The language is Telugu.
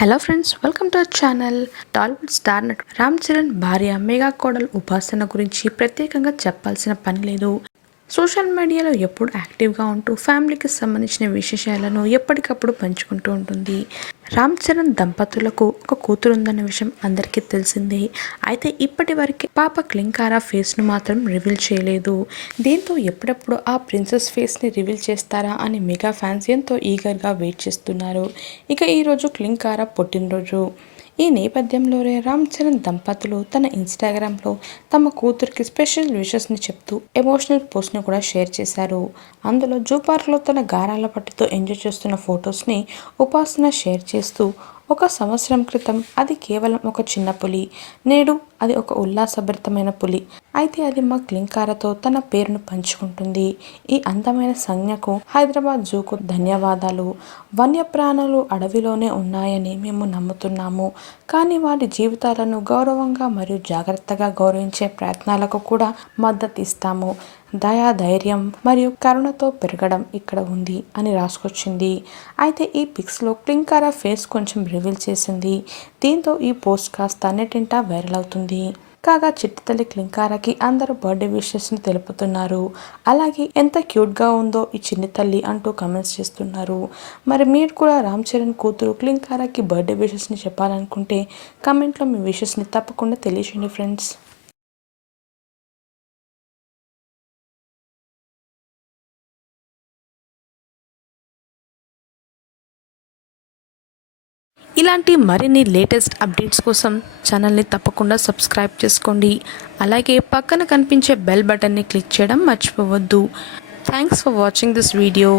Hello friends welcome to our channel Tollywood star నటు Ram Charan భార్య మెగా కోడల్ ఉపాసన గురించి ప్రత్యేకంగా చెప్పాల్సిన పని లేదు. సోషల్ మీడియాలో ఎప్పుడు యాక్టివ్గా ఉంటూ ఫ్యామిలీకి సంబంధించిన విశేషాలను ఎప్పటికప్పుడు పంచుకుంటూ ఉంటుంది. రామ్ చరణ్ దంపతులకు ఒక కూతురు ఉందన్న విషయం అందరికీ తెలిసిందే. అయితే ఇప్పటి వరకు పాప క్లింకారా ఫేస్ను మాత్రం రివీల్ చేయలేదు. దీంతో ఎప్పుడప్పుడు ఆ ప్రిన్సెస్ ఫేస్ని రివీల్ చేస్తారా అని మెగా ఫ్యాన్స్ ఎంతో ఈగర్గా వెయిట్ చేస్తున్నారు. ఇక ఈరోజు క్లింకారా పుట్టినరోజు. ఈ నేపథ్యంలోనే రామ్ చరణ్ దంపతులు తన ఇన్స్టాగ్రామ్లో తమ కూతురికి స్పెషల్ విషెస్ని చెప్తూ ఎమోషనల్ పోస్ట్ని కూడా షేర్ చేశారు. అందులో జూ పార్క్లో తన గారాల పట్టుతో ఎంజాయ్ చేస్తున్న ఫొటోస్ని ఉపాసన షేర్ చేస్తూ ఒక సంవత్సరం క్రితం అది కేవలం ఒక చిన్న పులి నేడు అది ఒక ఉల్లాసభరితమైన పులి. అయితే అది మా క్లింకారతో తన పేరును పంచుకుంటుంది. ఈ అందమైన సంజ్ఞకు హైదరాబాద్ జూకు ధన్యవాదాలు. వన్యప్రాణులు అడవిలోనే ఉన్నాయని మేము నమ్ముతున్నాము. కానీ వాటి జీవితాలను గౌరవంగా మరియు జాగ్రత్తగా గౌరవించే ప్రయత్నాలకు కూడా మద్దతు ఇస్తాము. దయా ధైర్యం మరియు కరుణతో పెరగడం ఇక్కడ ఉంది అని రాసుకొచ్చింది. అయితే ఈ పిక్స్లో క్లింకారా ఫేస్ కొంచెం రివీల్ చేసింది. దీంతో ఈ పోస్ట్ కాస్త అన్నిటింటా వైరల్ అవుతుంది. కాగా చిట్టి తల్లి అందరూ బర్త్డే విషెస్ని తెలుపుతున్నారు. అలాగే ఎంత క్యూట్గా ఉందో ఈ చిన్ని తల్లి అంటూ కమెంట్స్ చేస్తున్నారు. మరి మీరు కూడా రామ్ చరణ్ కూతురు క్లింకారకి బర్త్డే విషెస్ని చెప్పాలనుకుంటే కమెంట్లో మీ విషెస్ని తప్పకుండా తెలియచేయండి ఫ్రెండ్స్ ఇలాంటి మరిన్ని లేటెస్ట్ అప్డేట్స్ కోసం ఛానల్ని తప్పకుండా సబ్స్క్రైబ్ చేసుకోండి. అలాగే పక్కన కనిపించే బెల్ బటన్ని క్లిక్ చేయడం మర్చిపోవద్దు. Thanks for watching this video